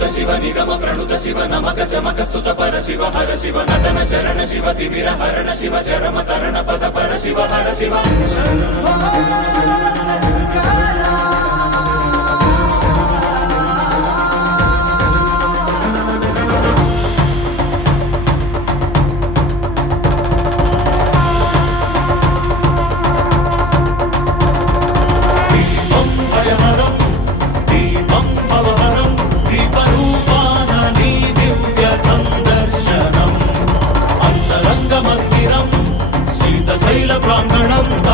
प्रणुत शिव निगम प्रणुत शिव नमक चमक स्तुत पर शिव हर शिव नटन चरण शिव तिमिर हरण शिव चरम तरण पद पर शिव हर शिव शैल प्रांगणं